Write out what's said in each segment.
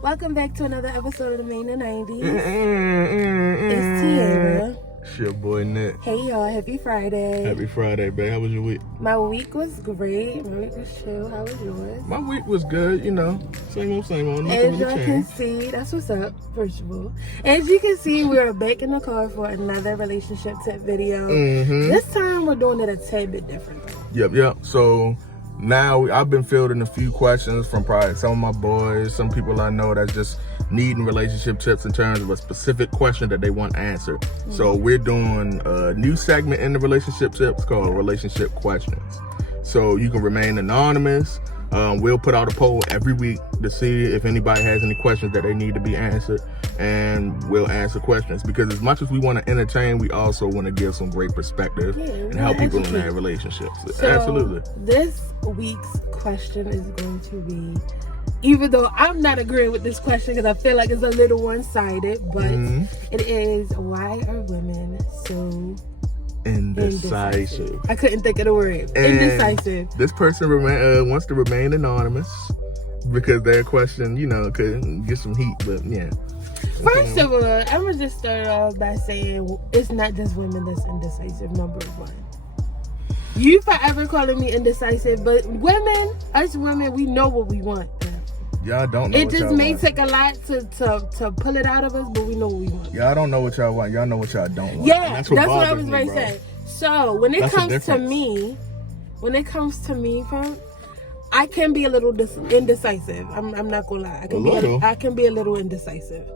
Welcome back to another episode of the Main and 90s. It's Tiara. It's your boy Nick. Hey y'all, happy Friday. Happy Friday, babe. How was your week? My week was great. My week was chill. How was yours? My week was good, you know. Same old. Nothing As really y'all can changed. see, that's what's up, first of all. As you can see, we're back in the car for another relationship tip video. This time we're doing it a tad bit different though. Yep. So now I've been fielding a few questions from probably some of my boys, some people I know that's just needing relationship tips in terms of a specific question that they want answered. So we're doing a new segment in the relationship tips called relationship questions. So you can remain anonymous. We'll put out a poll every week to see if anybody has any questions that they need to be answered, and we'll answer questions, because as much as we want to entertain, we also want to give some great perspective and help people in their relationships. So Absolutely. This week's question is going to be, even though I'm not agreeing with this question because I feel like it's a little one-sided, but it is, why are women so indecisive? I couldn't think of the word. Indecisive. This person wants to remain anonymous because their question, you know, could get some heat, but yeah. First of all, I'm going to just start off by saying it's not just women that's indecisive, number one. You forever calling me indecisive, but women, us women, we know what we want. Y'all don't know it what just y'all may want. take a lot to pull it out of us, but we know what we want. Y'all don't know what y'all want. Y'all know what y'all don't want. Yeah, And that's what I bothers was me, going to bro. say. So when it That's the comes to me, fam, I can be a little indecisive. I'm not gonna lie. I can be a little indecisive.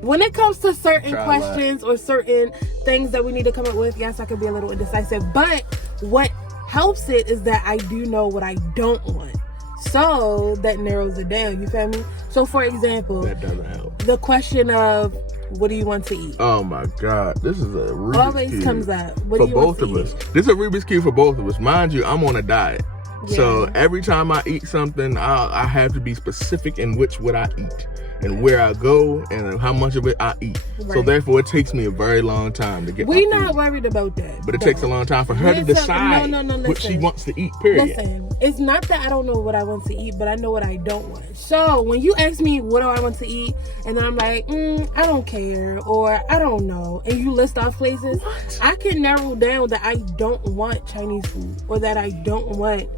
When it comes to certain questions or certain things that we need to come up with, yes, I can be a little indecisive. But what helps it is that I do know what I don't want. So that narrows it down. You feel me? So for example, That doesn't help. the question of what do you want to eat? Oh my God, this is a Rubik's Always Cube comes up. What for do you want both to of eat? us. This is a Rubik's Cube for both of us. Mind you, I'm on a diet. So Yeah. every time I eat something, I have to be specific in which what I eat and where I go and how much of it I eat. So Right. therefore, it takes me a very long time to get We're my not food. worried about that. But it takes a long time for her to decide what she listen. wants to eat, period. Listen, it's not that I don't know what I want to eat, but I know what I don't want. So when you ask me what do I want to eat, and then I'm like, I don't care, or I don't know, and you list off places, I can narrow down that I don't want Chinese food, or that I don't want,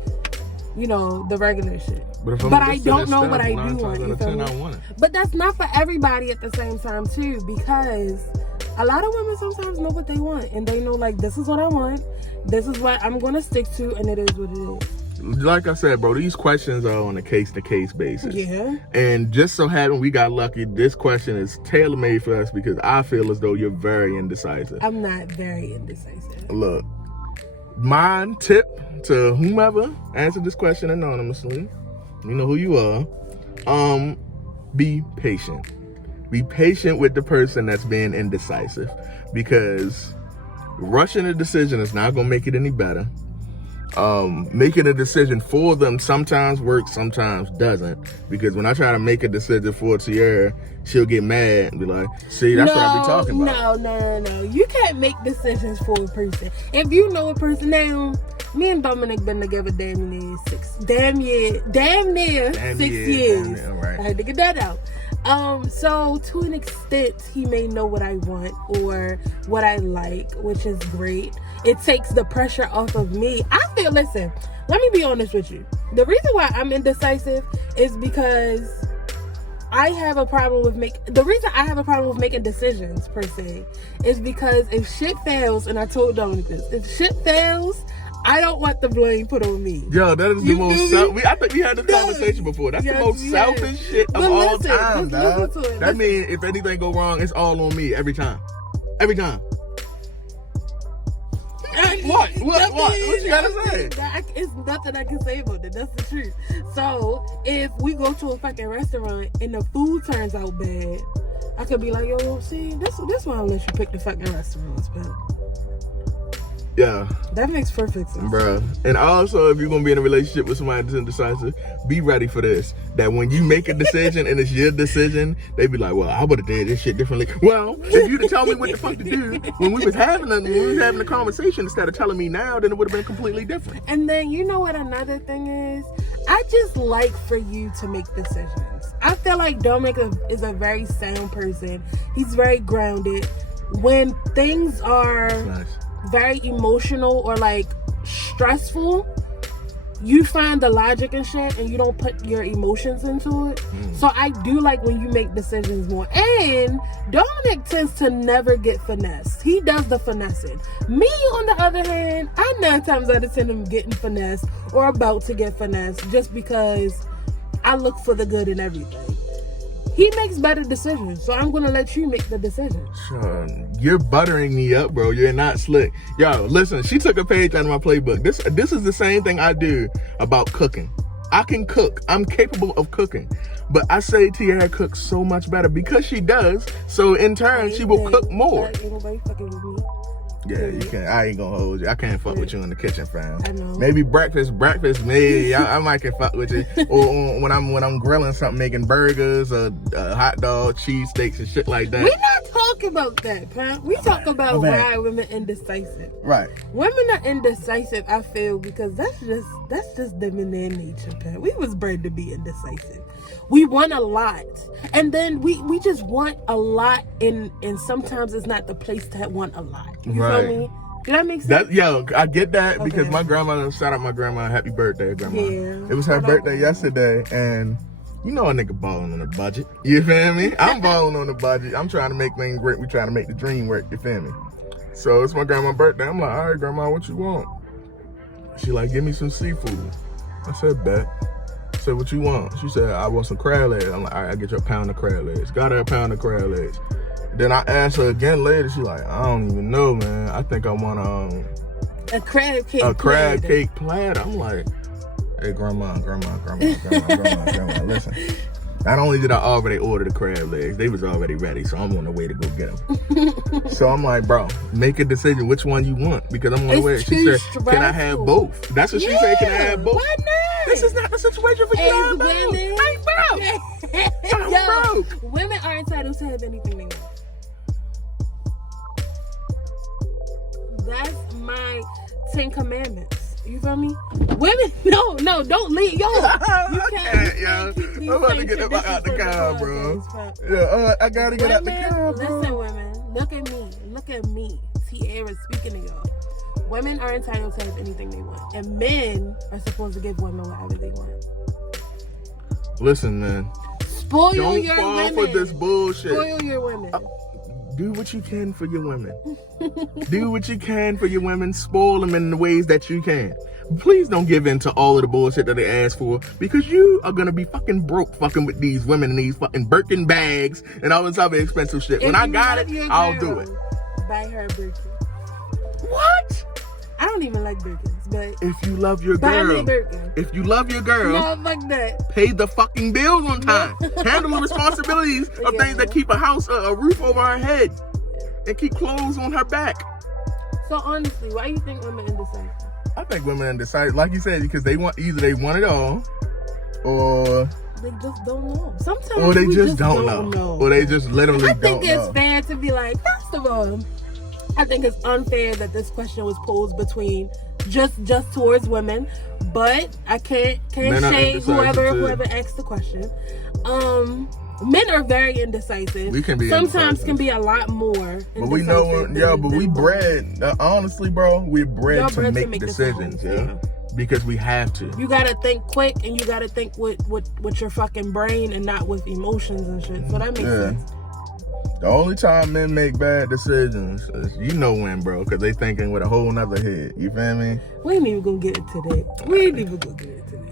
you know, the regular shit. But I don't know what I do want. You feel me? I want it. But that's not for everybody at the same time too, because a lot of women sometimes know what they want, and they know, like, this is what I want, this is what I'm gonna stick to, and it is what it is. Like I said, bro, these questions are on a case-to-case basis. Yeah. And just so happened we got lucky, this question is tailor-made for us because I feel as though you're very indecisive. I'm not very indecisive. Look, my tip to whomever answered this question anonymously, you know who you are, be patient. Be patient with the person that's being indecisive, because rushing a decision is not gonna make it any better. Making a decision for them sometimes works, sometimes doesn't, because when I try to make a decision for Tiara, she'll get mad and be like, see, that's what I be talking about. No. You can't make decisions for a person. If you know a person now, me and Dominic been together damn near 6 years. Damn, right. I had to get that out. So to an extent, he may know what I want or what I like, which is great. It takes the pressure off of me. Listen, let me be honest with you. The reason why I'm indecisive is because I have a problem with making decisions per se is because if shit fails, and I told Dominic this, if shit fails, I don't want the blame put on me. Yo, that is the most I think we had this conversation before. That's the most selfish shit of all time, dog. That means if anything go wrong, it's all on me every time. Every time. What you gotta say? It's nothing I can say about that. That's the truth. So if we go to a fucking restaurant and the food turns out bad, I could be like, yo, see, this why I let you pick the fucking restaurants, man. Yeah. That makes perfect sense. Bruh. And also, if you're going to be in a relationship with somebody that's indecisive, be ready for this. That when you make a decision and it's your decision, they be like, well, I would have did this shit differently. Well, if you'd have told me what the fuck to do when we was having a conversation instead of telling me now, then it would have been completely different. And then, you know what another thing is? I just like for you to make decisions. I feel like Dominic is a very sound person. He's very grounded. When things are very emotional or like stressful, you find the logic and shit and you don't put your emotions into it. So I do like when you make decisions more. And Dominic tends to never get finessed. He does the finessing. Me, on the other hand, I 9 times out of 10 am getting finessed or about to get finessed just because I look for the good in everything. He makes better decisions, so I'm gonna let you make the decision. You're buttering me up, bro. You're not slick. Yo, listen, she took a page out of my playbook. This is the same thing I do about cooking. I can cook. I'm capable of cooking. But I say Tiara cooks so much better because she does. So in turn, she will cook more. Ain't nobody fucking with me. Yeah, you can't. I ain't gonna hold you. I can't fuck with you in the kitchen, fam. I know. Maybe breakfast. Maybe I might can fuck with you. Or when I'm grilling something, making burgers, or hot dog, cheesesteaks, and shit like that. We're not talking about that, Pam. We talk about why women indecisive. Right. Women are indecisive, I feel, because that's just them in their nature, Pam. We was bred to be indecisive. We want a lot, and then we just want a lot, and sometimes it's not the place to want a lot. You feel me? Did that make sense? I get that because my grandma, shout out my grandma, happy birthday, grandma. Yeah. It was her birthday yesterday, and you know a nigga balling on a budget. You feel me? I'm balling on a budget. I'm trying to make things work. We trying to make the dream work. You feel me? So it's my grandma's birthday. I'm like, all right, grandma, what you want? She like, give me some seafood. I said, bet. I said, what you want? She said, I want some crab legs. I'm like, all right, I'll get you a pound of crab legs. Got her a pound of crab legs. Then I asked her again later. She like, I don't even know, man. I think I want a crab cake. A crab cake platter. I'm like, hey, grandma, listen. Not only did I already order the crab legs, they was already ready, so I'm on the way to go get them. So I'm like, bro, make a decision which one you want because I'm on the way. She said, can I have both? That's what she said. Can I have both? Why not? This is not the situation for you to have both. I'm broke. Women are entitled to have anything they want. That's my 10 commandments. You feel me? Women, no, don't leave. Yo, you can't keep these I'm about to get out the car, bro. Yeah, I gotta get out the car, bro. Listen, women, look at me. Tiara speaking to y'all. Women are entitled to have anything they want, and men are supposed to give women whatever they want. Listen, man. Spoil don't your fall women. for this bullshit. Spoil your women. Do what you can for your women. Do what you can for your women. Spoil them in the ways that you can. Please don't give in to all of the bullshit that they ask for because you are gonna be fucking broke fucking with these women and these fucking Birkin bags and all this other expensive shit. When I got it, I'll do it. Buy her a Birkin. What? I don't even like Birkins, but if you love your buy me a girl, Birkin. if you love your girl, no, fuck that. Pay the fucking bills on time. Handle the responsibilities of things that keep a house, a roof over her head, and keep clothes on her back. So honestly, why do you think women indecisive? I think women indecisive, like you said, because they want either it all, or they just don't know. Sometimes or they just don't know, or they just literally don't know. I think it's fair to be like, first of all, I think it's unfair that this question was posed between just towards women, but I can't shade whoever asked the question. Men are very indecisive. We can be sometimes can be a lot more. But we know, but we bred. Honestly, bro, we're bred to make decisions, because we have to. You gotta think quick, and you gotta think with your fucking brain and not with emotions and shit. So that makes sense. The only time men make bad decisions is when, bro, because they thinking with a whole nother head. You feel me? We ain't even gonna get it today.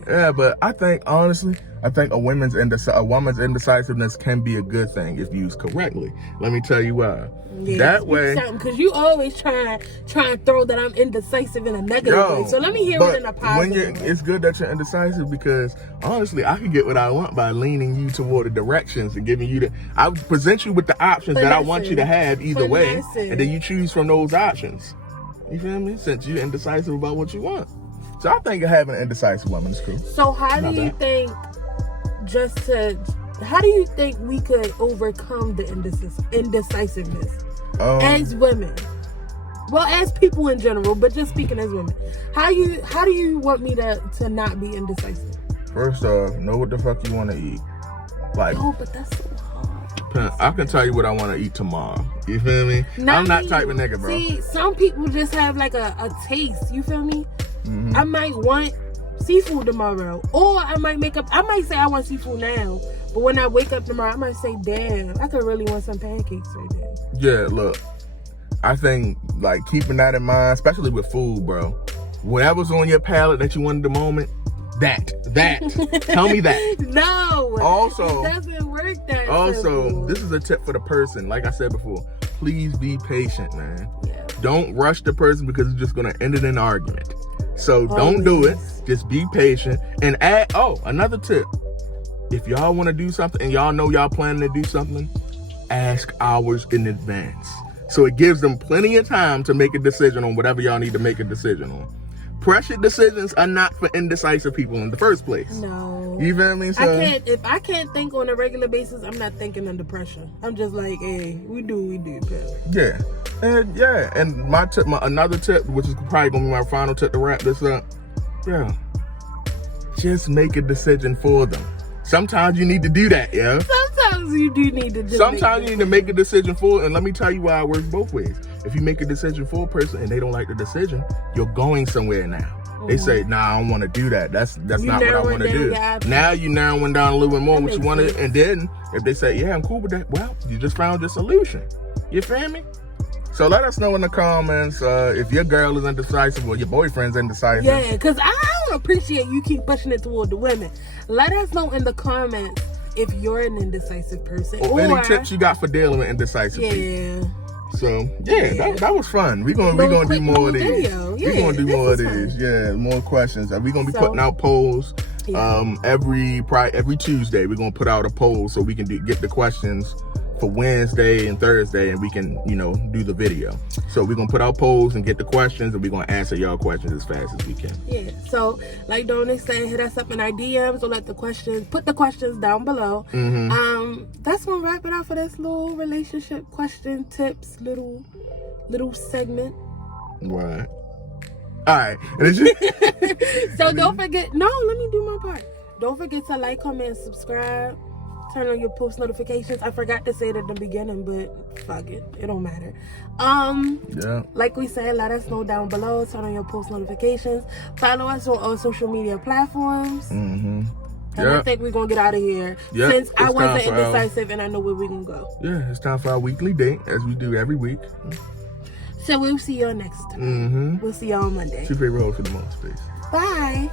Yeah, but I think, honestly, a woman's indecisiveness can be a good thing if used correctly. Let me tell you why. Yeah, that way, because you always try and throw that I'm indecisive in a negative way. So let me hear it in a positive way. It's good that you're indecisive because honestly, I can get what I want by leaning you toward the directions and giving you I present you with the options that I want you to have either way, and then you choose from those options. You feel me? Since you're indecisive about what you want. So I think having an indecisive woman is cool. So how do you think we could overcome the indecisiveness as women? Well, as people in general, but just speaking as women. How do you want me to not be indecisive? First off, know what the fuck you want to eat. Like, Yo, but that's so hard. I can tell you what I want to eat tomorrow. You feel me? I'm not type of nigga, bro. See, some people just have like a taste. You feel me? I might want seafood tomorrow, or I might say I want seafood now, but when I wake up tomorrow, I might say, damn, I could really want some pancakes right now. Yeah, look, I think like keeping that in mind, especially with food, bro. Whatever's on your palate that you want at the moment, that. Tell me that. No. Also, it doesn't work that also, this is a tip for the person. Like I said before, please be patient, man. Yeah. Don't rush the person because it's just gonna end it in an argument. So don't do it. Just be patient and add. Oh, another tip. If y'all want to do something and y'all know y'all planning to do something, ask hours in advance. So it gives them plenty of time to make a decision on whatever y'all need to make a decision on. Pressure decisions are not for indecisive people in the first place. No. You feel me? So, if I can't think on a regular basis, I'm not thinking under pressure. I'm just like, hey, we do, pal. Yeah. And my tip, another tip, which is probably gonna be my final tip to wrap this up. Yeah. Just make a decision for them. Sometimes you need to do that, yeah. Sometimes you do need to do. Sometimes you need to make a decision for, and let me tell you why it works both ways. If you make a decision for a person and they don't like the decision, you're going somewhere now. They say, nah, I don't want to do that. That's not what I want to do. Now you narrowing down a little bit more what you want to, and then if they say, yeah, I'm cool with that, well, you just found your solution. You feel me? So let us know in the comments if your girl is indecisive or your boyfriend's indecisive. Yeah, because I don't appreciate you keep pushing it toward the women. Let us know in the comments if you're an indecisive person. Or any tips you got for dealing with indecisive people. So that was fun. We're gonna do more of these. We're gonna do more of these. Yeah, more questions. We're gonna be putting out polls. Every Tuesday we're gonna put out a poll so we can get the questions for Wednesday and Thursday, and we can do the video. So we're gonna put out polls and get the questions, and we're gonna answer y'all questions as fast as we can. Yeah. So like Dominic said, hit us up in our DMs or put the questions down below. That's gonna wrap it up for this little relationship question tips little segment. Right. All right. So don't forget. No, let me do my part. Don't forget to like, comment, and subscribe. Turn on your post notifications. I forgot to say it at the beginning, but fuck it. It don't matter. Like we said, let us know down below. Turn on your post notifications. Follow us on all social media platforms. And I think we're going to get out of here. Since I wasn't indecisive and I know where we're going to go. Yeah, it's time for our weekly date, as we do every week. So we'll see y'all next time. We'll see y'all on Monday. Two favorite hosts for the most, please. Bye.